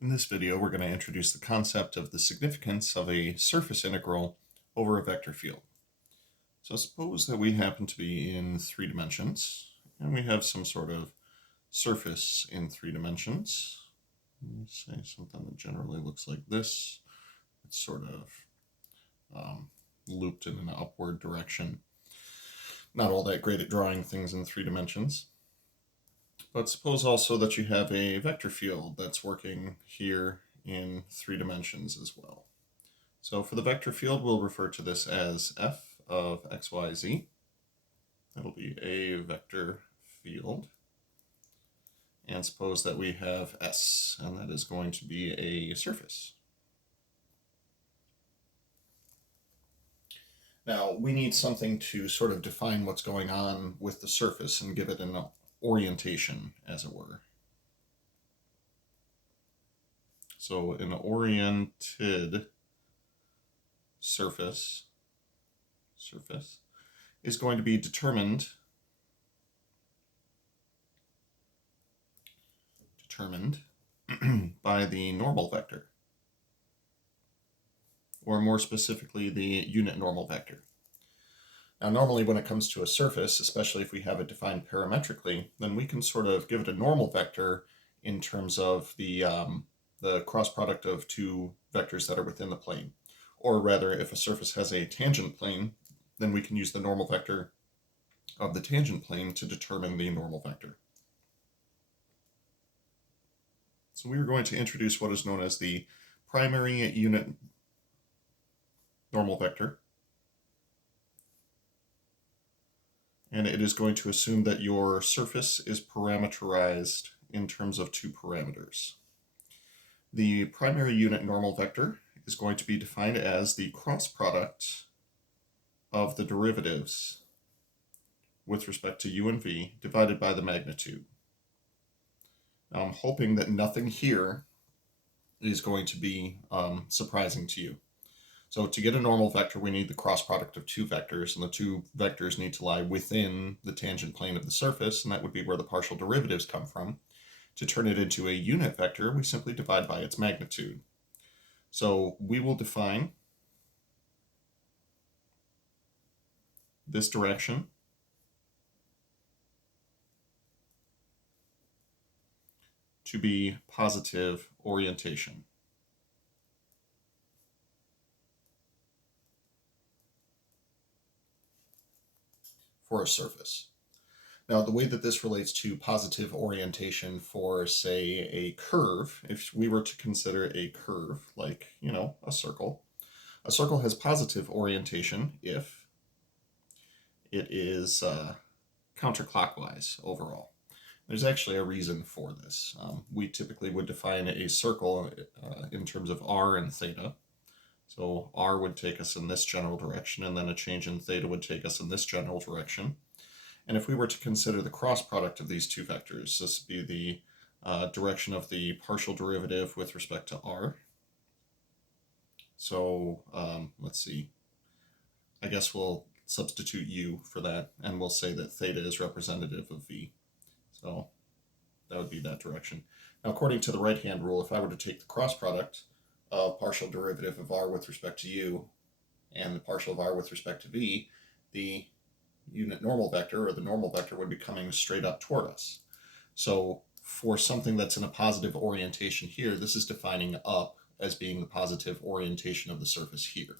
In this video, we're going to introduce the concept of the significance of a surface integral over a vector field. So suppose that we happen to be in 3 dimensions, and we have some sort of surface in 3 dimensions. Let me say something that generally looks like this. It's sort of looped in an upward direction. Not all that great at drawing things in 3 dimensions. But suppose also that you have a vector field that's working here in 3 dimensions as well. So for the vector field, we'll refer to this as f of x, y, z. That'll be a vector field. And suppose that we have S, and that is going to be a surface. Now, we need something to sort of define what's going on with the surface and give it an orientation, as it were. So an oriented surface is going to be determined by the normal vector, or more specifically the unit normal vector. Now normally when it comes to a surface, especially if we have it defined parametrically, then we can sort of give it a normal vector in terms of the cross product of two vectors that are within the plane. Or rather, if a surface has a tangent plane, then we can use the normal vector of the tangent plane to determine the normal vector. So we are going to introduce what is known as the primary unit normal vector. And it is going to assume that your surface is parameterized in terms of two parameters. The primary unit normal vector is going to be defined as the cross product of the derivatives with respect to u and v divided by the magnitude. Now I'm hoping that nothing here is going to be surprising to you. So to get a normal vector, we need the cross product of two vectors, and the two vectors need to lie within the tangent plane of the surface, and that would be where the partial derivatives come from. To turn it into a unit vector, we simply divide by its magnitude. So we will define this direction to be positive orientation. For a surface. Now, the way that this relates to positive orientation for, say, a curve, if we were to consider a curve like, a circle has positive orientation if it is counterclockwise overall. There's actually a reason for this. We typically would define a circle in terms of r and theta. So r would take us in this general direction, and then a change in theta would take us in this general direction. And if we were to consider the cross product of these two vectors, this would be the direction of the partial derivative with respect to r. So let's see. I guess we'll substitute u for that, and we'll say that theta is representative of v. So that would be that direction. Now, according to the right-hand rule, if I were to take the cross product of partial derivative of r with respect to u and the partial of r with respect to v, the unit normal vector, or the normal vector, would be coming straight up toward us. So for something that's in a positive orientation here, this is defining up as being the positive orientation of the surface here.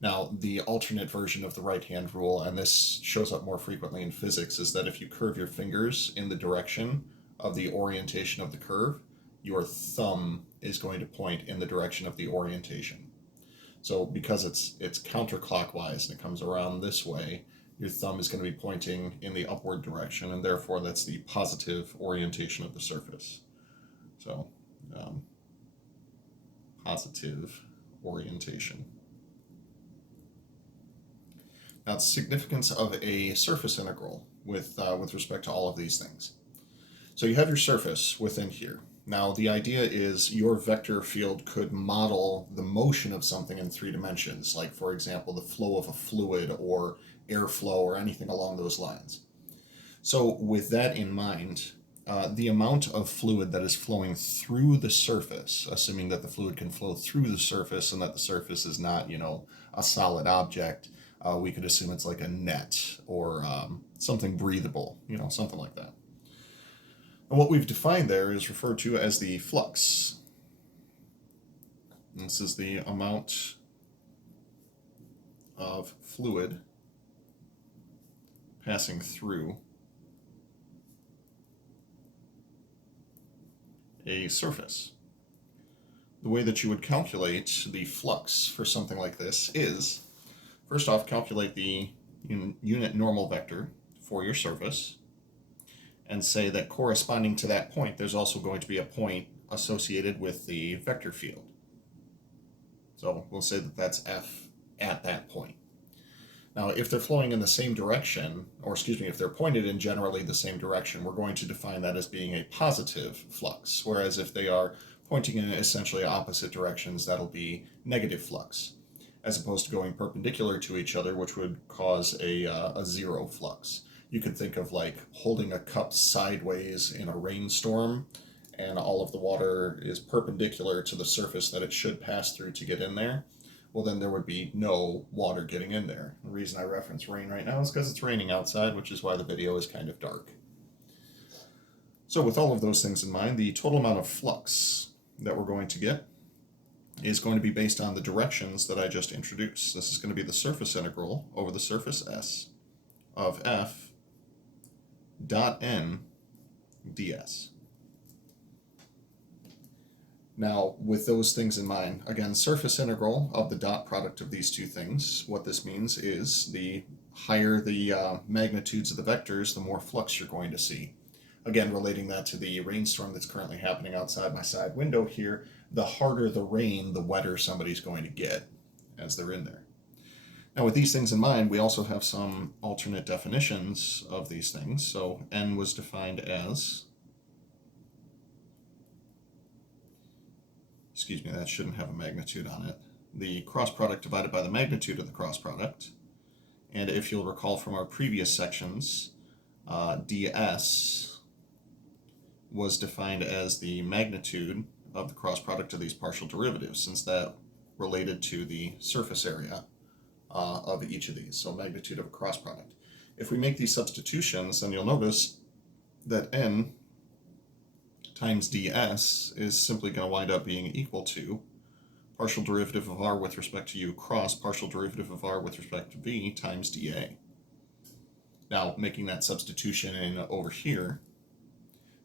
Now, the alternate version of the right-hand rule, and this shows up more frequently in physics, is that if you curve your fingers in the direction of the orientation of the curve, your thumb is going to point in the direction of the orientation. So because it's counterclockwise and it comes around this way, your thumb is going to be pointing in the upward direction, and therefore that's the positive orientation of the surface. So positive orientation. Now, the significance of a surface integral with respect to all of these things. So you have your surface within here. Now, the idea is your vector field could model the motion of something in 3 dimensions, like, for example, the flow of a fluid or airflow or anything along those lines. So with that in mind, the amount of fluid that is flowing through the surface, assuming that the fluid can flow through the surface and that the surface is not, a solid object, we could assume it's like a net or something breathable, something like that. And what we've defined there is referred to as the flux. And this is the amount of fluid passing through a surface. The way that you would calculate the flux for something like this is, first off, calculate the unit normal vector for your surface and say that corresponding to that point, there's also going to be a point associated with the vector field. So we'll say that that's F at that point. Now, if they're flowing in the same direction, or excuse me, if they're pointed in generally the same direction, we're going to define that as being a positive flux. Whereas if they are pointing in essentially opposite directions, that'll be negative flux, as opposed to going perpendicular to each other, which would cause a zero flux. You could think of like holding a cup sideways in a rainstorm, and all of the water is perpendicular to the surface that it should pass through to get in there. Well, then there would be no water getting in there. The reason I reference rain right now is because it's raining outside, which is why the video is kind of dark. So with all of those things in mind, the total amount of flux that we're going to get is going to be based on the directions that I just introduced. This is going to be the surface integral over the surface S of F dot N ds. Now, with those things in mind, again, surface integral of the dot product of these two things, what this means is the higher the magnitudes of the vectors, the more flux you're going to see. Again, relating that to the rainstorm that's currently happening outside my side window here, the harder the rain, the wetter somebody's going to get as they're in there. Now, with these things in mind, we also have some alternate definitions of these things. So N was defined as, excuse me, that shouldn't have a magnitude on it, the cross product divided by the magnitude of the cross product. And if you'll recall from our previous sections, ds was defined as the magnitude of the cross product of these partial derivatives, since that related to the surface area of each of these, so magnitude of a cross product. If we make these substitutions, then you'll notice that n times ds is simply going to wind up being equal to partial derivative of r with respect to u cross partial derivative of r with respect to v times dA. Now, making that substitution in over here,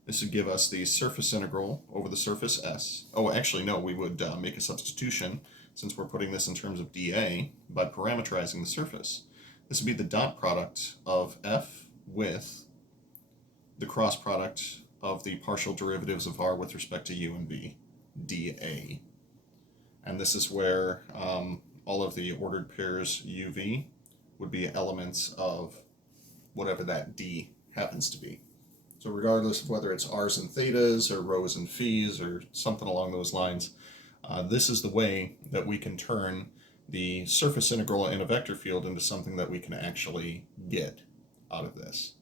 this would give us the surface integral over the surface S. Oh, actually, no, we would make a substitution, since we're putting this in terms of dA, by parameterizing the surface. This would be the dot product of F with the cross product of the partial derivatives of r with respect to u and v, dA. And this is where all of the ordered pairs uv would be elements of whatever that d happens to be. So regardless of whether it's r's and thetas or rho's and phi's or something along those lines, this is the way that we can turn the surface integral in a vector field into something that we can actually get out of this.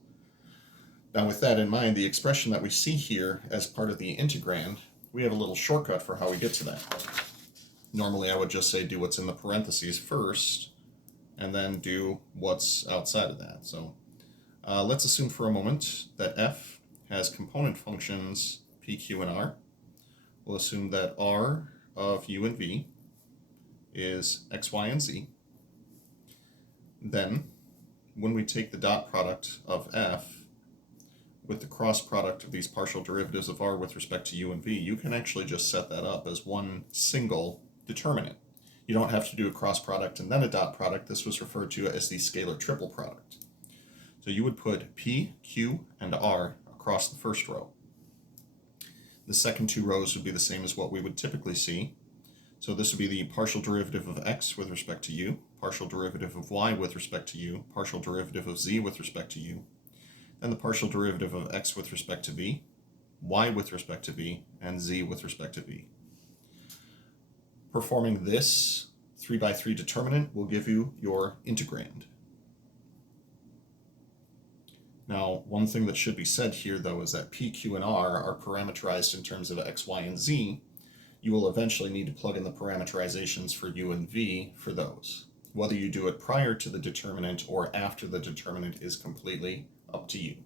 Now, with that in mind, the expression that we see here as part of the integrand, we have a little shortcut for how we get to that. Normally, I would just say do what's in the parentheses first, and then do what's outside of that. So let's assume for a moment that f has component functions p, q, and r. We'll assume that r of u and v is x, y, and z. Then, when we take the dot product of f with the cross product of these partial derivatives of r with respect to u and v, you can actually just set that up as one single determinant. You don't have to do a cross product and then a dot product. This was referred to as the scalar triple product. So you would put p, q, and r across the first row. The second two rows would be the same as what we would typically see. So this would be the partial derivative of x with respect to u, partial derivative of y with respect to u, partial derivative of z with respect to u, then the partial derivative of x with respect to v, y with respect to v, and z with respect to v. Performing this 3x3 determinant will give you your integrand. Now, one thing that should be said here, though, is that P, Q, and R are parameterized in terms of X, Y, and Z. You will eventually need to plug in the parameterizations for U and V for those. Whether you do it prior to the determinant or after the determinant is completely up to you.